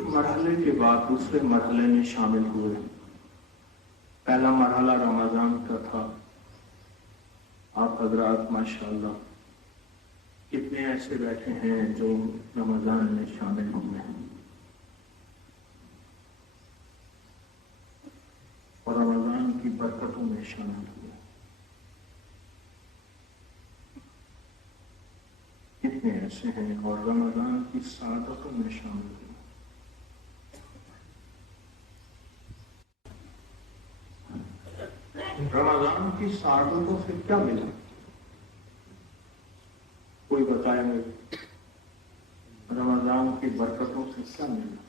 ایک مرحلے کے بعد دوسرے مرحلے میں شامل ہوئے. پہلا مرحلہ رمضان کا تھا. آپ حضرات ماشاءاللہ کتنے ایسے بیٹھے ہیں جو رمضان میں شامل ہوئے ہیں اور رمضان کی برکتوں میں شامل ہوئے. کتنے ایسے ہیں اور رمضان کی سعادتوں میں شامل ہوئے. رمضان کی سعادتوں سے کیا ملا؟ کوئی بتائے گا؟ رمضان کی برکتوں سے کیا ملا؟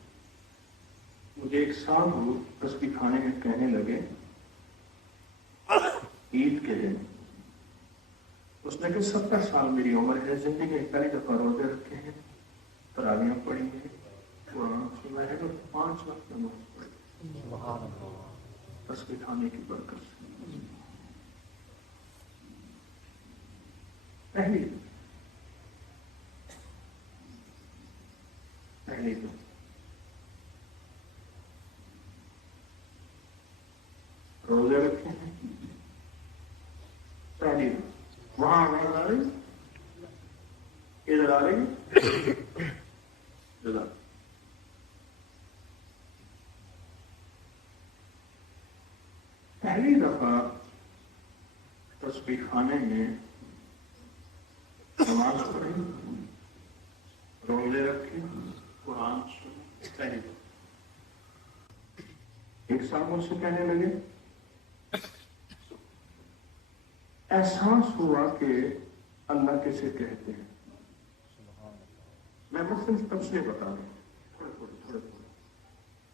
مجھے ایک سال تسبیح کھانے میں کہنے لگے عید کے دن، اس نے کہ 70 سال میری عمر ہے، زندگی میں پہلی دفعہ روزے رکھے ہیں، تراویحیں پڑھی ہیں، قرآن سنا ہے اور 5 وقت نماز پڑھی تسبیح کھانے کی برکت سے. پہلی تو روزے رکھے ہیں، پہلی وہاں آواز آ رہی، ادھر آ رہی، ادھر پہلی دفعہ تسبیح خانے میں نماز پڑھی، روزے رکھے، قرآن سنا. پہلی دفعہ ایک سال مجھ سے کہنے لگے احساس ہوا کہ اللہ کیسے کہتے ہیں. میں مختلف تفصیلیں بتا دوں تھوڑے.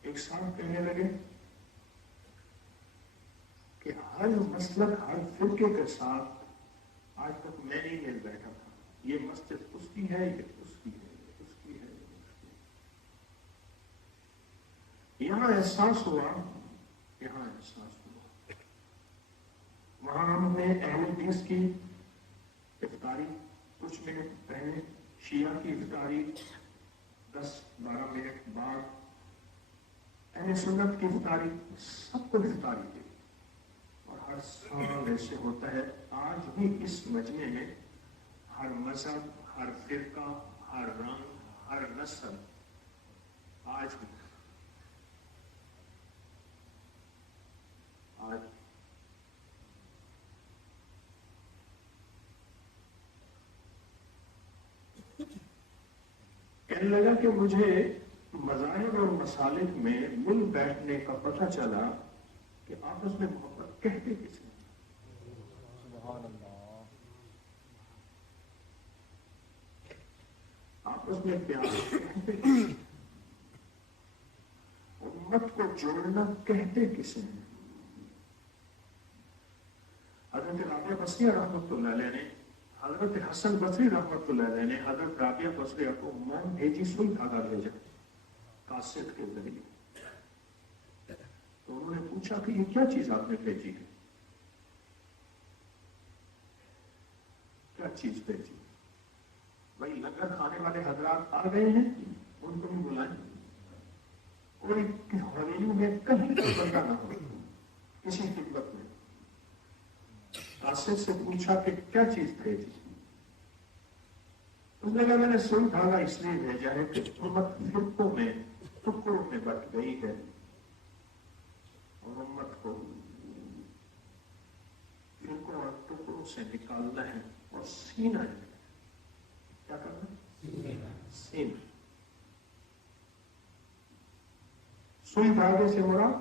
ایک سال کہنے لگے کہ ہر مسلک ہر فرقے کے ساتھ آج تک میں نہیں مل بیٹھا تھا. یہ مسجد اس کی ہے، یہ اس کی ہے، اس کی ہے. یہاں احساس ہوا، یہاں احساس ہوا. وہاں ہم نے اہل حدیث کی افطاری کچھ منٹ پہلے، شیعہ کی افطاری 10-12 منٹ بعد، اہل سنت کی افطاری، سب کو افطاری دی. اور ہر سال ایسے ہوتا ہے. آج بھی اس مجمع میں ہر مذہب، ہر فرقہ، ہر رنگ، ہر نسل، آج بھی کہنے لگا کہ مجھے مذاہب اور مسالک میں مل بیٹھنے کا پتہ چلا کہ آپس میں محبت کہتے کس ہیں. آپس میں پیار کہتے کس ہیں. امت کو جوڑنا کہتے کس ہیں. حضرت رابعہ بصریہ رحمۃ اللہ علیہ نے، حضرت حسن بصری رحمۃ اللہ علیہ نے حضرت رابعہ بصریہ کو موم بھیجی، سوئی دھاگا بھیجا قاصد کے ذریعے. تو انہوں نے پوچھا کہ یہ کیا چیز آپ نے بھیجی ہے؟ کیا چیز بھیجی؟ بھائی لنگر کھانے والے حضرات آ گئے ہیں، ان کو بھی بلائیں. کوئی حویلی میں کہیں کوئی بندہ نہ ہو کسی خدمت میں. قاصد سے پوچھا کہ کیا چیز بھیجی؟ اس نے کہا میں نے سوئی دھاگا اس لیے بھیجا ہے کہ امت فرقوں میں ٹکڑوں میں بٹ گئی ہے اور امت کو فرقوں اور ٹکڑوں سے نکالنا ہے اور سینہ ہے. کیا کرنا؟ سینہ. سوئی دھاگے سے مراد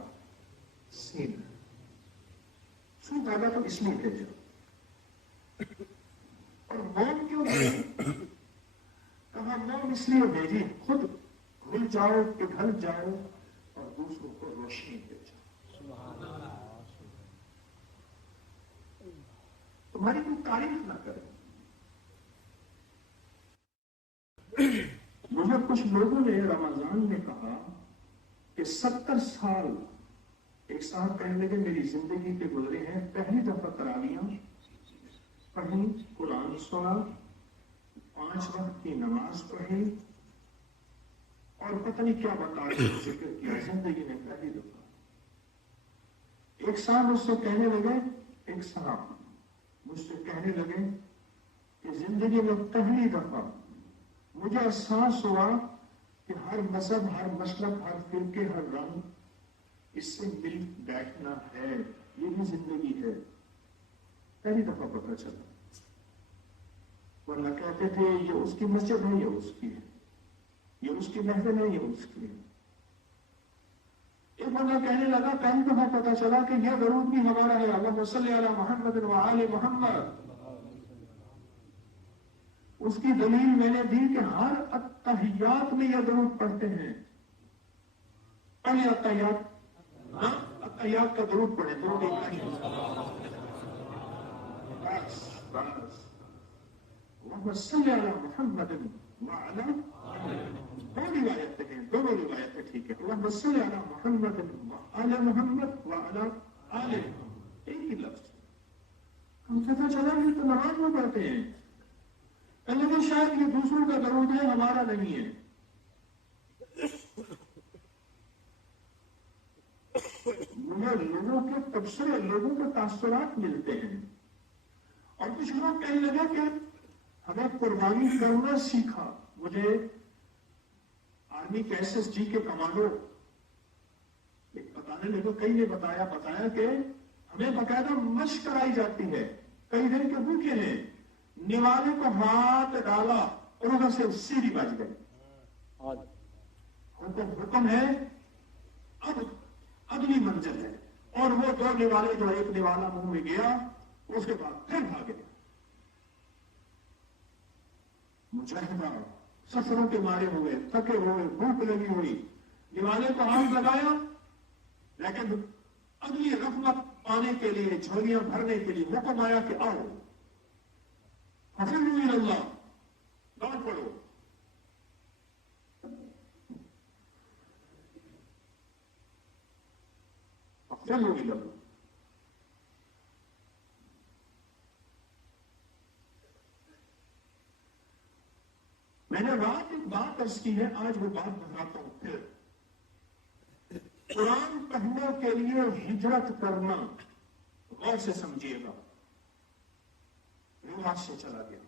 سینہ. سوئی دھاگا تو اس لیے بھیجا. اور موم کیوں بھیجی؟ کہا موم اس لیے بھیجی خود بھول جاؤ، پگھل جاؤ اور دوسروں کو روشنی دے جاؤ. تمہاری کوئی تعریف نہ کرے. مجھے کچھ لوگوں نے رمضان میں کہا کہ 70 سال ایک ساتھ کہنے لگے میری زندگی کے گزرے ہیں، پہلی دفعہ تراویحیں پڑھی، قرآن سنا، 5 وقت کی نماز پڑھی، اور پتہ نہیں کیا بتا رہے ذکر کیا زندگی میں پہلی دفعہ ایک صاحب مجھ سے کہنے لگے، ایک صاحب مجھ سے کہنے لگے کہ زندگی میں پہلی دفعہ مجھے احساس ہوا کہ ہر مذہب، ہر مسلک، ہر فرقے، ہر رنگ اس سے مل بیٹھنا ہے، یہ بھی زندگی ہے۔ پہلی دفعہ پتہ چلا، ورنہ کہتے تھے یہ اس کی مسجد ہے، یہ اس کی ہے، یہ اس کی محفل ہے، یہ اس کی ہے۔ ایک بندہ کہنے لگا پہلی دفعہ پتہ چلا کہ یہ درود بھی ہمارا ہے، اللہم صلی علی محمد وآل محمد۔ اس کی دلیل میں نے دی کہ ہر اتحیات میں یہ درود پڑھتے ہیں۔ پہلے اتحیات کا درود پڑھیں، درود ابراہیم، بس بس، اللہم صلی علی محمد وعلی، دو روایتیں ہیں، دونوں روایتیں ٹھیک ہے، اللہم صلی علی محمد وعلی محمد وعلی آل محمد، ایک ہی لفظ۔ ہم پتہ چلا یہ تو نماز میں پڑھتے ہیں، لیکن شاید یہ دوسروں کا درود ہے، ہمارا نہیں ہے۔ مجھے لوگوں کے تبصرے، لوگوں کے تاثرات ملتے ہیں، اور کچھ لوگ کہنے لگے کہ ہمیں قربانی کرنا سیکھا۔ مجھے آرمی کے SSG کے کمانڈو بتانے لگے، کئی نے بتایا کہ ہمیں باقاعدہ مشق کرائی جاتی ہے، کئی دن کے بھوکے ہیں، نیوالے کو ہاتھ ڈالا اور ادھر سے سیڑھی بج گئی، حکم ہے اب اگلی منزل ہے، اور وہ دو نیوالے جو ایک نیوالا منہ میں گیا، اس کے بعد پھر بھاگے۔ مجاہدہ سفروں کے مارے ہوئے، تھکے ہوئے، بھوک لگی ہوئی، نیوالے کو ہاتھ لگایا، لیکن اگلی رحمت پانے کے لیے، جھولیاں بھرنے کے لیے حکم آیا کہ آؤ ففروا الی اللہ، دوڑ پڑو۔ ففروا الی اللہ۔ میں نے رات ایک بات عرض کی ہے، آج وہ بات دہراتا ہوں پھر۔ قرآن پڑھنے کے لیے ہجرت کرنا، غور سے سمجھیے گا، رواج سے چلا گیا۔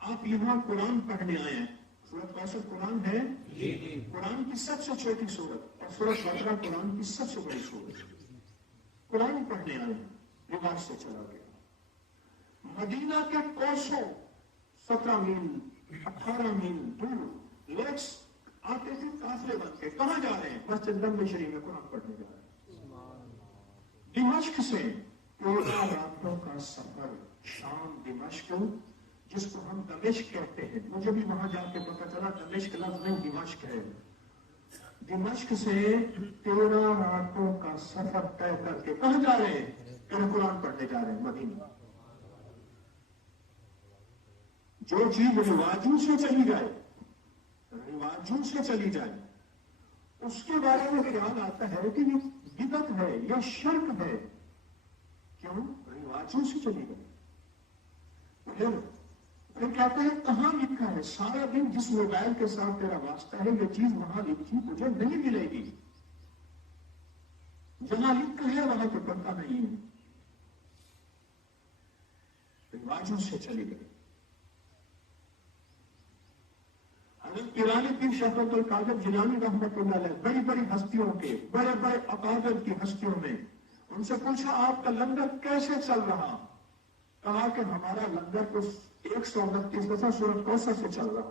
آپ یہاں قرآن پڑھنے آئے ہیں، سورۃ کوثر قرآن ہے، قرآن کی سب سے چھوٹی سورت، اور سورۃ بقرہ قرآن کی سب سے بڑی سورت۔ قرآن پڑھنے آئے ہیں، رواج سے چلا گیا۔ مدینہ کے کوسوں، 17 میل 18 میل دور لوگ آتے تھے قافلے بن کے، کہاں جا رہے ہیں؟ مسجد نبوی شریف میں قرآن پڑھنے جا رہے ہیں۔ دمشق سے 13 راتوں کا سفر، شام دمشق، جس کو ہم دمشق کہتے ہیں، مجھے بھی وہاں جا کے پتہ چلا دمشق لفظ نہیں دمشق ہے۔ دمشق سے 13 راتوں کا سفر طے کر کے کہاں جا رہے ہیں؟ قرآن پڑھنے جا رہے ہیں مدینہ۔ جو چیز رواجوں سے چلی جائے، رواجوں سے چلی جائے، اس کے بارے میں خیال آتا ہے کہ یہ بدعت ہے یا شرک ہے۔ کیوں؟ رواجوں سے چلی گئی۔ پھر کہتے ہیں کہاں لکھا ہے؟ سارا دن جس موبائل کے ساتھ تیرا واسطہ ہے، یہ چیز وہاں لکھی تجھے نہیں ملے گی، جہاں لکھا ہے وہاں تو پڑھتا نہیں ہے۔ رواجوں سے چلی گئی۔ حضرت پیرانی پیر شیخ عبد القادر جیلانی رحمۃ اللہ علیہ، بڑی بڑی ہستیوں کے، بڑے بڑے اکابر کی ہستیوں میں، ان سے پوچھا آپ کا لنگر کیسے چل رہا؟ کہا کہ ہمارا لنگر تو 129 دفعہ سورۃ کوثر سے چل رہا۔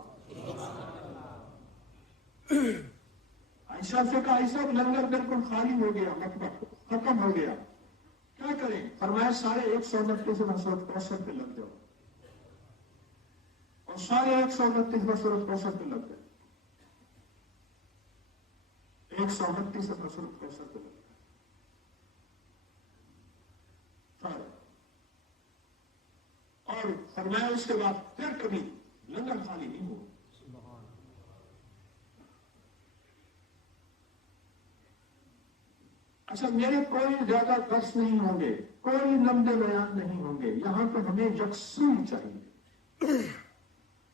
عائشہ سے کہا عائشہ لنگر بالکل خالی ہو گیا، مطلب ختم ہو گیا، کیا کریں؟ فرمایا سارے 129 دفعہ سورۃ کوثر پہ لگ جاؤ، اور سارے 129 دفعہ سورۃ کوثر پہ لگ گئے، 129 دفعہ سورۃ کوثر پہ لگ گئے سارے۔ اور فرمایا اس کے بعد پھر کبھی لنگر خالی نہیں ہو۔ اچھا میرے کوئی زیادہ درس نہیں ہوں گے، کوئی لمبے بیان نہیں ہوں گے، یہاں تو ہمیں یکسوئی چاہیے۔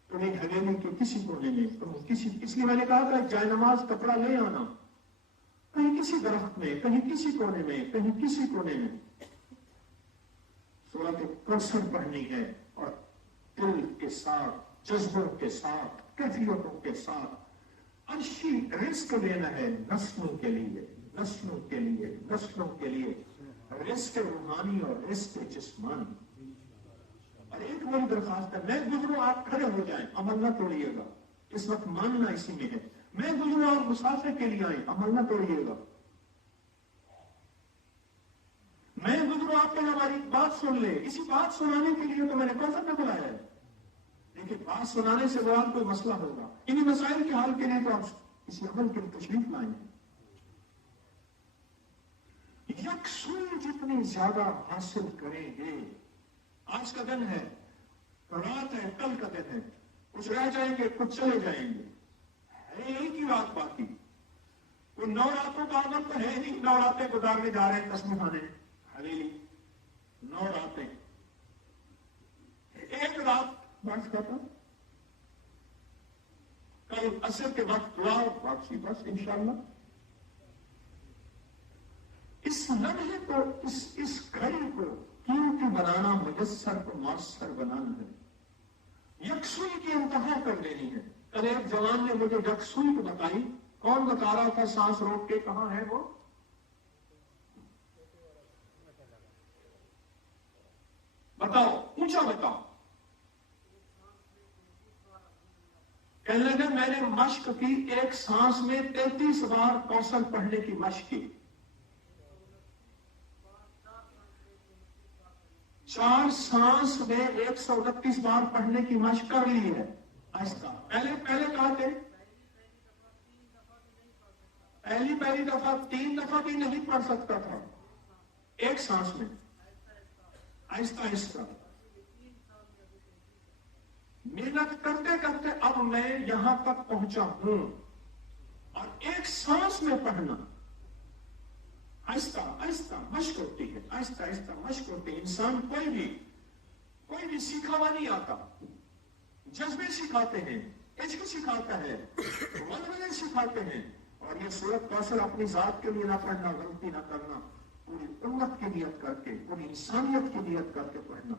کہیں حویلی کے کسی کونے میں، کہیں اس لیے میں نے کہا تھا جائے نماز کپڑا لے آنا، کہیں کسی درخت میں، کہیں کسی کونے میں، کہیں کسی کونے میں سورۃ کوثر پڑھنی ہے، اور دل کے ساتھ، جذبوں کے ساتھ، کیفیتوں کے ساتھ عرشی رزق لینا ہے نسلوں کے لیے، نسلوں کے لیے، نسلوں کے لیے، رزق روحانی اور رزق جسمانی۔ اور ایک میری درخواست ہے، میں گزروں آپ کھڑے ہو جائیں، عمل نہ توڑیے گا، اس وقت ماننا اسی میں ہے۔ میں گزروں آپ مسافر کے لیے آئیں، عمل نہ توڑیے گا۔ میں گزروں آپ کو ہماری بات سن لے، اسی بات سنانے کے لیے تو میں نے کوثر میں بلایا ہے، لیکن بات سنانے سے بعد کوئی مسئلہ ہوگا، انہی مسائل کے حل کے لیے تو آپ اسی عمل کے لیے تشریف لائیں ہیں۔ یکسوئی جتنی زیادہ حاصل کریں گے، آج کا دن ہے، رات ہے، کل کا دن ہے، کچھ رہ جائیں گے، کچھ چلے جائیں گے، ہے ایک ہی رات باقی، کوئی 9 راتوں کا عمل تو ہے نہیں، 9 راتیں گزارنے جا رہے ہیں تسبیح خانے حویلی، 9 راتیں، ایک رات بس ختم، کل عصر کے وقت دعا واپسی، بس انشاءاللہ۔ اس لمحے کو، اس گھڑی کو قیمتی بنانا، مجسر کو مؤثر بنانا ہے، یکسوئی کی انتہا کر دینی ہے۔ کل ایک جوان نے مجھے یکسوئی کو بتائی، کون بتا رہا تھا سانس روک کے، کہاں ہے وہ؟ بتاؤ، اونچا بتاؤ۔ کہنے لگے میں نے مشق کی، ایک سانس میں 33 بار کوثر پڑھنے کی مشق کی، 4 سانس میں 129 بار پڑھنے کی مشق کر لی ہے، آہستہ۔ پہلے کہا تھے پہلی دفعہ 3 دفعہ بھی نہیں پڑھ سکتا تھا ایک سانس میں، آہستہ آہستہ محنت کرتے کرتے اب میں یہاں تک پہنچا ہوں، اور ایک سانس میں پڑھنا، آہستہ آہستہ مشق ہوتی ہے، آہستہ آہستہ مشق ہوتی ہے۔ انسان کوئی بھی سیکھا ہوا نہیں آتا، جذبے سکھاتے ہیں، عشق سکھاتا ہے، ولولے سکھاتے ہیں، اور یہ سورۃ کوثر اپنی ذات کے لیے نہ پڑھنا، غلطی نہ کرنا، پوری امت کی نیت کر کے، پوری انسانیت کی نیت کر کے پڑھنا۔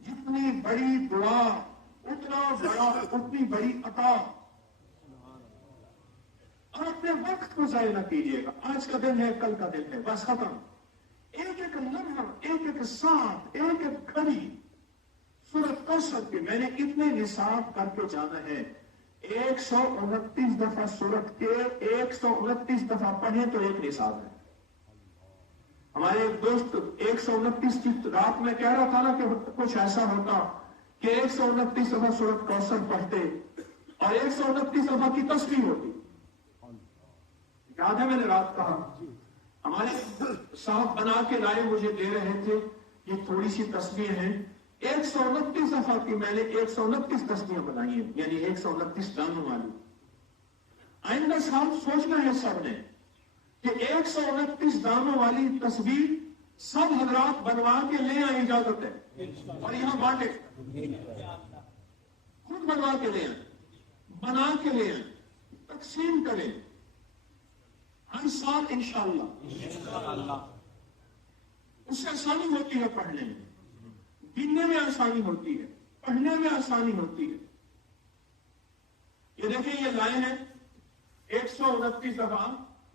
جتنی بڑی دعا اتنی بڑی عطا، اور اپنے وقت کو ضائع نہ کیجیے گا۔ آج کا دن ہے، کل کا دن ہے، بس ختم۔ ایک ایک لمحہ، ایک ایک ساتھ، ایک ایک گھڑی سورۃ کوثر کی میں نے اتنے نصاب کر کے جانا ہے۔ 129 دفعہ سورت کے 129 دفعہ پڑھیں تو ایک نصاب ہے۔ ہمارے ایک دوست 129 کی رات میں کہہ رہا تھا نا کہ کچھ ایسا ہوتا کہ 129 دفعہ سورۃ کوثر پڑھتے اور 129 دفعہ کی تسبیح ہوتی۔ یاد ہے میں نے رات کہا، ہمارے صاحب بنا کے لائے، مجھے دے رہے تھے، یہ تھوڑی سی تسبیح ہیں، 129 دفعہ کی میں نے 129 تسبیحیں بنائی ہیں، یعنی 129 دانوں والی۔ آئندہ سال سوچنا ہے سب نے کہ 129 دانوں والی تسبیح سب حضرات بنوا کے لے آئیں، اجازت ہے، اور یہاں بانٹے، خود بنوا کے لے آئیں، بنا کے لے آئیں، تقسیم کریں ہر سال انشاءاللہ۔ اس سے آسانی ہوتی ہے پڑھنے میں، گننے میں آسانی ہوتی ہے، پڑھنے میں آسانی ہوتی ہے۔ یہ دیکھیں، یہ لائن ہے 129 دفعہ،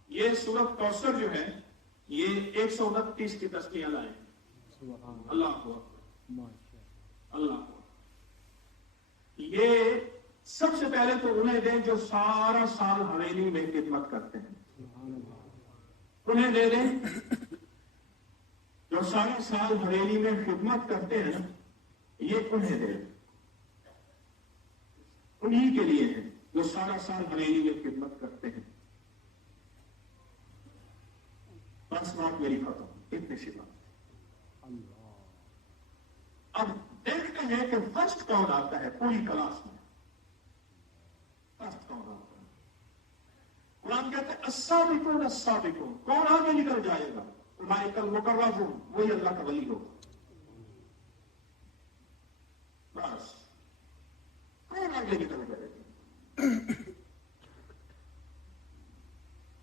یہ سورۃ کوثر جو ہے یہ 129 کی تسبیح لائن ہے۔ اللہ اکبر، اللہ اکبر۔ یہ سب سے پہلے تو انہیں دیں جو سارا سال حویلی میں خدمت کرتے ہیں، انہیں دے دیں جو سارا سال حویلی میں خدمت کرتے ہیں، یہ انہیں دے، انہی کے لیے ہے جو سارا سال حویلی میں خدمت کرتے ہیں۔ بس بات میری ختم، اتنی سی بات۔ اب دیکھتے ہیں کہ فرسٹ کون آتا ہے پوری کلاس میں، فرسٹ کون آتا ہے۔ قرآن کہتے ہیں السابقون السابقون، کون آگے نکل جائے گا؟ اولئک المقربون، وہی اللہ کا ولی ہوگا۔ بس آگے نکل گئے.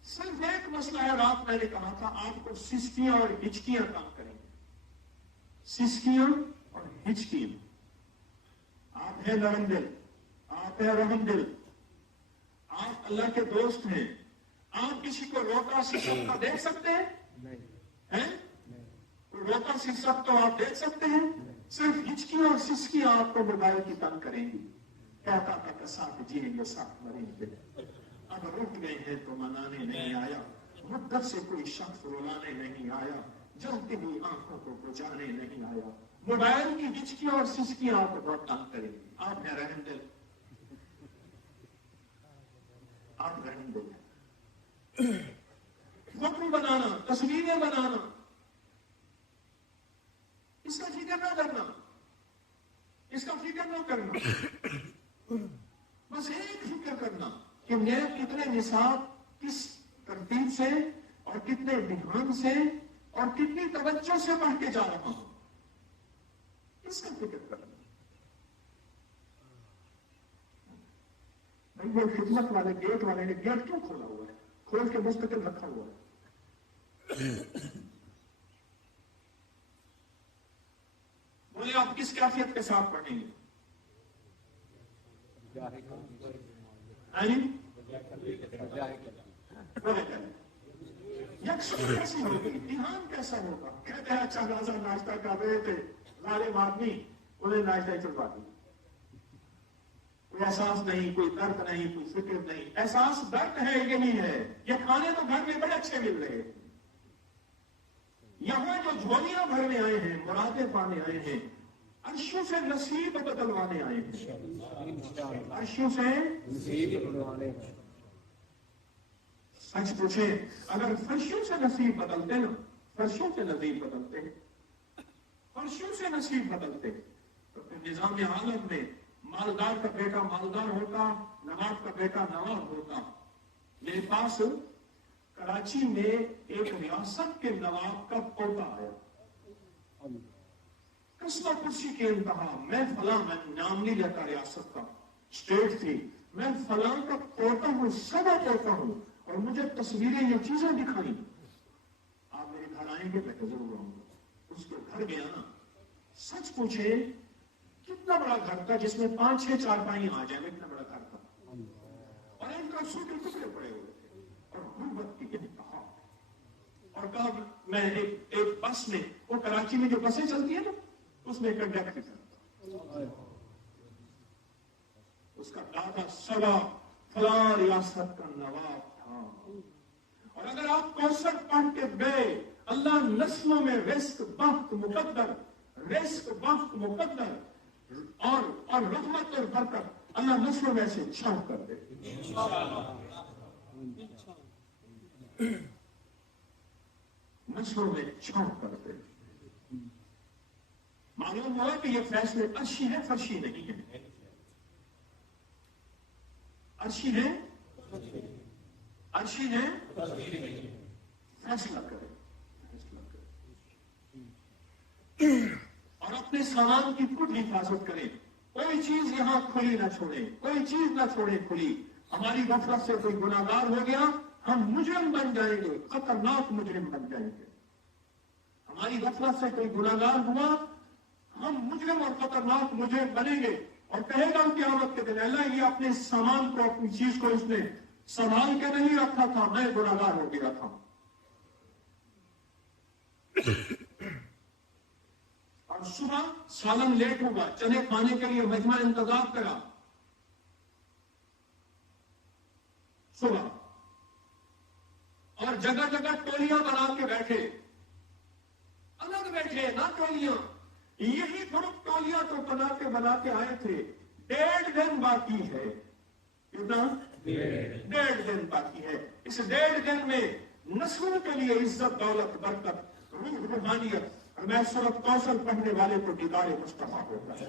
صرف ایک مسئلہ ہے، رات میں نے کہا تھا آپ کو سسکیاں اور ہچکیاں کام کریں گے. سسکیاں اور ہچکیاں. آپ ہیں نرم دل، آپ ہیں رحم دل، آپ اللہ کے دوست ہیں. آپ کسی کو روتا سسکتا دیکھ سکتے ہیں؟ کوئی روتا سسکتا تو آپ دیکھ سکتے ہیں؟ صرف ہچکیاں اور سسکیاں آپ کو موبائل کی تنگ کریں گی. کہتا تھا کہ ساتھ جیئیں گے ساتھ مریں گے. اب رک گئے ہیں تو منانے نہیں آیا، مدت سے کوئی شخص رلانے نہیں آیا، جلتی ہوئی آنکھوں کو بجانے نہیں آیا. موبائل کی ہچکیاں اور سسکیاں آپ کو بہت تنگ کریں گی. آپ نے رحم دل، آپ رحم دل. فوٹو بنانا، تصویریں بنانا، اس کا فکر نہ کرنا، اس کا فکر نہ کرنا. بس ایک فکر کرنا کہ میں کتنے نصاب کس ترتیب سے اور کتنے دھیان سے اور کتنی توجہ سے پڑھ کے جا رہا ہوں، اس کا فکر کرنا. وہ خدمت والے گیٹ والے نے گیٹ کیوں کھولا ہوا ہے؟ کھول کے مستقل رکھا ہوا ہے. بولے آپ کس کیفیت کے ساتھ پڑھیں گے؟ یکسوئی کیسی ہوگی؟ دھیان کیسا ہوگا؟ کہتے ہیں اچھا خاصا ناشتہ کر رہے تھے، ظالم آدمی انہیں ناشتہ چلوا دی. کوئی احساس نہیں، کوئی درد نہیں، کوئی فکر نہیں. احساس درد ہے یہی ہے. یہ کھانے تو گھر میں بڑے اچھے مل رہے ہیں، یہاں جو جھولیاں بھرنے آئے ہیں، مرادیں پانے آئے ہیں، عرشوں سے نصیب بدلوانے آئے ہیں، عرشوں سے نصیب بدلوانے. سچ پوچھیں، اگر فرشوں سے نصیب بدلتے نا، فرشوں سے نصیب بدلتے، فرشوں سے نصیب بدلتے، تو پھر نظام عالم میں مالدار کا بیٹا مالدار ہوتا، نواب کا بیٹا نواب ہوتا. میرے پاس کراچی میں ایک ریاست کے نواب کا پوتا آیا، قصبہ کرسی کے انتہا، میں فلاں، میں نام نہیں لیتا ریاست کا، اسٹیٹ تھی، میں فلاں کا پوتا ہوں، سدا پوتا ہوں، اور مجھے تصویریں یہ چیزیں دکھائی. آپ میرے گھر آئیں گے میں ضرور آؤں گا. اس کے گھر گیا نا، سچ پوچھے کتنا بڑا گھر تھا جس میں 5-6 چارپائیں آ جائیں، اتنا بڑا گھر تھا، اور ان کا سوٹے ٹکڑے پڑے ہوئے تھے اور غربت کی انتہا. اور کہا میں ایک بس میں، وہ کراچی میں جو بسیں چلتی ہیں نا، اس میں کنڈکٹر تھا، اس کا دادا سوا فلاں ریاست کا نواب تھا. اور اگر آپ کوثر پڑھ کے گئے، اللہ نسلوں میں رزق بخت مقدر، رزق بخت مقدر اور رحمت اور برکت اللہ نسلوں میں سے چھاؤ کر دے. نسلوں میں چھاؤ کر دے. معلوم ہوا کہ یہ فیصلے عرشی ہے، فرشی نہیں ہے. عرشی ہے، عرشی ہے، فیصلہ کرے، فیصلہ کرے. اور اپنے سامان کی خود حفاظت کرے. کوئی چیز یہاں کھلی نہ چھوڑے، کوئی چیز نہ چھوڑے کھلی. ہماری غفلت سے کوئی گناہگار ہو گیا، ہم مجرم بن جائیں گے، خطرناک مجرم بن جائیں گے. ہماری غفلت سے کوئی گناہگار ہوا، ہم مجرم اور خطرناک مجرم بنیں گے. اور کہے گا قیامت کے دن، اللہ یہ اپنے سامان کو، اپنی چیز کو اس نے سنبھال کے نہیں رکھا تھا، میں گناہگار ہو گیا تھا. اور صبح سالن لیٹ ہوگا، چنے کھانے کے لیے مجمع انتظار کرا صبح، اور جگہ جگہ ٹولیاں بنا کے بیٹھے، الگ بیٹھے نہ ٹولیاں. یہی گروپ ٹولیاں تو بنا کے آئے تھے. 1.5 دن باقی ہے. کتنا؟ 1.5 دن باقی ہے. اس 1.5 دن میں نسلوں کے لیے عزت، دولت، برکت، روح، روحانیت. اور میں سورۃ کوثر پڑھنے والے کو دیدار مصطفیٰ ہوتا ہے.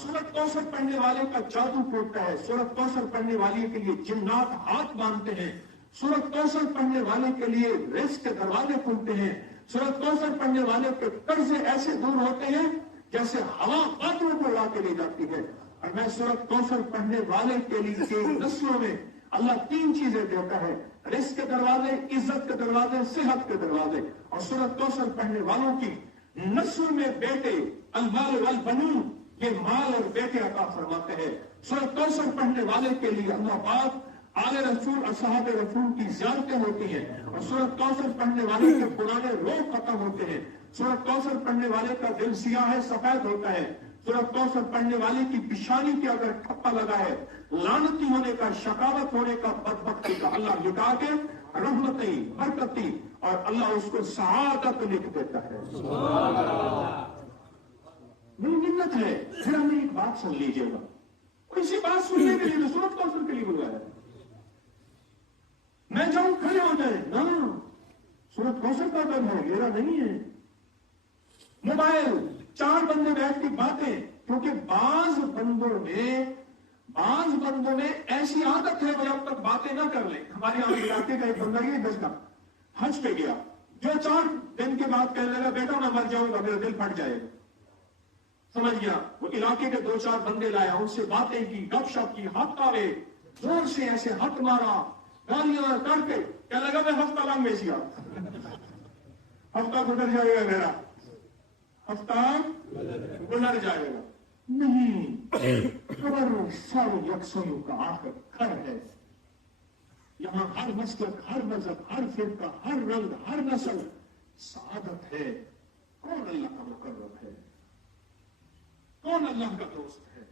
سورۃ کوثر پڑھنے والے کا جادو ٹوٹتا ہے. سورۃ کوثر پڑھنے والے کے لیے جنات ہاتھ باندھتے ہیں. سورۃ کوثر پڑھنے والے کے لیے رزق کے دروازے کھلتے ہیں. سورۃ کوثر پڑھنے والے کے قرضے ایسے دور ہوتے ہیں جیسے ہوا بادلوں کو لا کے لے جاتی ہے. اور میں سورۃ کوثر پڑھنے والے کے لیے نسلوں میں اللہ 3 چیزیں دیتا ہے: رزق کے دروازے، عزت کے دروازے، صحت کے دروازے. اور سورۃ کوثر پڑھنے والوں کی نسل میں بیٹے، المال والبنون، یہ مال اور بیٹے عطا فرماتے ہیں. سورۃ کوثر پڑھنے والے کے لیے اللہ پاک آل رسول اور صحاب رسول کی زیارتیں ہوتی ہیں. اور سورۃ کوثر پڑھنے والے کے پرانے روگ ختم ہوتے ہیں. سورۃ کوثر پڑھنے والے کا دل سیاہ ہے، سفید ہوتا ہے. سورۃ کوثر پڑھنے والے کی پیشانی کے اگر ٹھپا لگا ہے، لعنتی ہونے کا، شقاوت ہونے کا، بدبختی کا، اللہ لٹا کے رحمتی، برکتی اور اللہ اس کو سعادت لکھ دیتا ہے. میری منت ہے، پھر ہمیں ایک بات سن لیجیے گا. اسی بات سننے کے لیے سورۃ کوثر کے لیے بلوایا ہے. میں جاؤں کھڑے ہو جائے نا، سورۃ کوثر کا دم ہے، میرا نہیں ہے. موبائل 4 بندے بیٹھ کی باتیں، کیونکہ بعض بندوں میں ایسی عادت ہے وہ جب تک باتیں نہ کر لیں. ہمارے یہاں علاقے کا ایک بندہ یہ 10 کا حج پہ گیا، جو 4 دن کے بعد کہنے لگا بیٹا میں مر جاؤں گا، میرا دل پھٹ جائے گا. سمجھ گیا، وہ علاقے کے 2-4 بندے لایا، ان سے باتیں کی، گپ شپ کی، ہاتھ آوے زور سے ایسے ہاتھ مارا، گالیاں کر کے کہنے لگا میں ہفتہ لانگ میں سیا، ہفتہ گزر جائے گا، میرا ہفتہ گزر جائے گا. نہیں، خبر سب یکسوں کا آخر گھر ہے. یہاں ہر مسلک، ہر مذہب، ہر فرقہ، ہر رنگ، ہر نسل سعادت ہے. کون اللہ کا مقرب ہے، کون اللہ کا دوست ہے.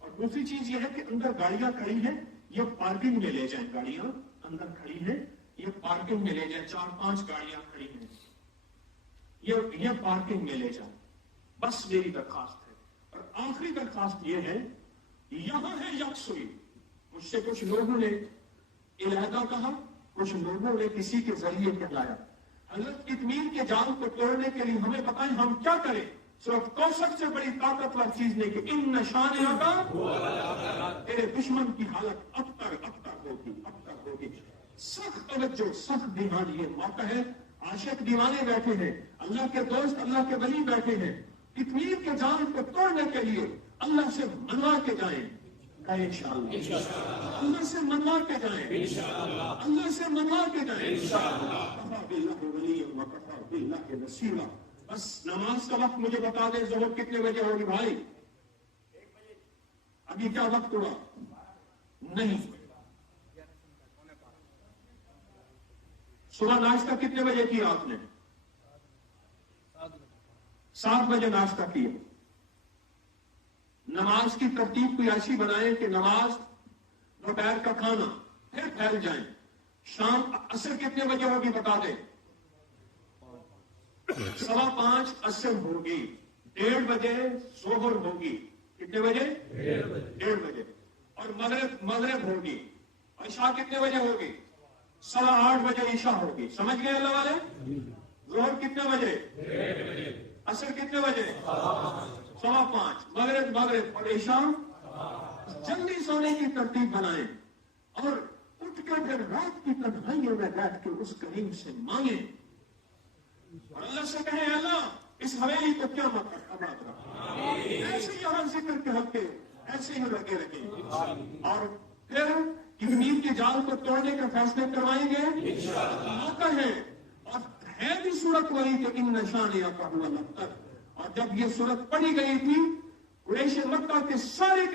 اور دوسری چیز یہ ہے کہ اندر گاڑیاں کھڑی ہیں، یہ پارکنگ میں لے جائیں. گاڑیاں اندر کھڑی ہیں، یہ پارکنگ میں لے جائیں. 4-5 گاڑیاں کھڑی ہیں، یہ پارکنگ میں لے جائیں. بس میری درخواست ہے. اور آخری درخواست یہ ہے، یہاں ہے یکسوئی. مجھ سے کچھ لوگوں نے علیحدہ کہا، کچھ لوگوں نے کسی کے ذریعے کہلایا. حضرت کتمیر کے جال کو توڑنے کے لیے ہمیں بتائیں ہم کیا کریں. سورۃ کوثر سے بڑی طاقتور چیز نہیں کہ ان نشانیاں تیرے دشمن کی حالت اب تک ہوگی. سخت توجہ، سخت دیوانی. یہ موقع ہے، عاشق دیوانے بیٹھے ہیں، اللہ کے دوست، اللہ کے ولی بیٹھے ہیں. کتمیر کے جال کو توڑنے کے لیے اللہ سے منوا کے جائیں. انشاءاللہ اللہ سے منوا کے جائیں، اللہ سے منوا کے جائیں. کفا باللہ ولیا وکفا باللہ نصیرا. بس نماز کا وقت مجھے بتا دیں، ظہر کتنے بجے ہوگی بھائی؟ ابھی کیا وقت ہوا؟ نہیں. صبح ناشتہ کتنے بجے کیا آپ نے؟ 7 بجے ناشتہ کیا. نماز کی ترتیب کوئی ایسی بنائیں کہ نماز، دوپہر کا کھانا، پھر پھیل جائیں. شام عصر کتنے بجے ہوگی بتا دیں؟ 5:15 عصر ہوگی. 1:30 بجے ظہر ہوگی. کتنے بجے؟ 1:30 بجے. اور مغرب ہوگی. عشاء کتنے بجے ہوگی؟ 8:15 بجے عشاء ہوگی. سمجھ گئے اللہ والے؟ ظہر کتنے بجے؟ 1:30 بجے. عصر کتنے بجے؟ 5:15. مغرب اور عشاء. جلدی سونے کی ترتیب بنائیں اور اٹھ کر پھر رات کی تنہائیوں میں بیٹھ کے اس کریم سے مانگیں اور اللہ سے کہیں اللہ اس حویلی کو کیا مت رکھا. ایسے یہاں ذکر کے ہفتے ایسے ہی لگے رکھیں اور پھر کتمیر کے جال کو توڑنے کا فیصلے کروائیں گے. موقع ہے اور ہے بھی صورت وہی کہ ان نشانیاں کا ہوا لگتا. اور جب یہ صورت پڑھی گئی تھی قریش مکہ کے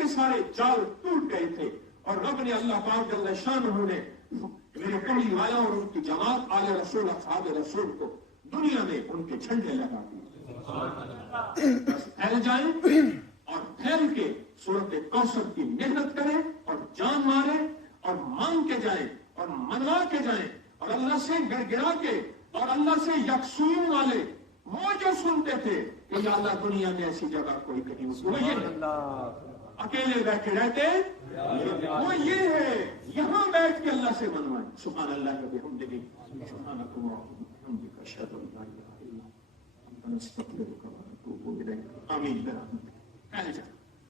سارے جال ٹوٹ گئے تھے اور رب نے اللہ پاک جل شانہ نے میرے کملی والا اور ان کی جماعت آل رسول اصحاب رسول کو دنیا میں ان کے جھنڈے لگا دیے. بس پھیل جائیں اور پھیل کے سورۃ کوثر کی محنت کریں اور جان ماریں اور مانگ کے جائیں اور منوا کے جائیں اور اللہ سے گڑ گڑا کے اور اللہ سے یکسوئی والے وہ جو سنتے تھے کہ یا اللہ دنیا میں ایسی جگہ کوئی کہیں وہ یہ اکیلے بیٹھے رہتے وہ یہ ہے یہاں بیٹھ کے اللہ سے منوائیں. سبحان اللہ وبحمدہ سبحانک اللہم وبحمدک اشہد ان لا الہ الا انت نستغفرک ونتوب الیک. آمین.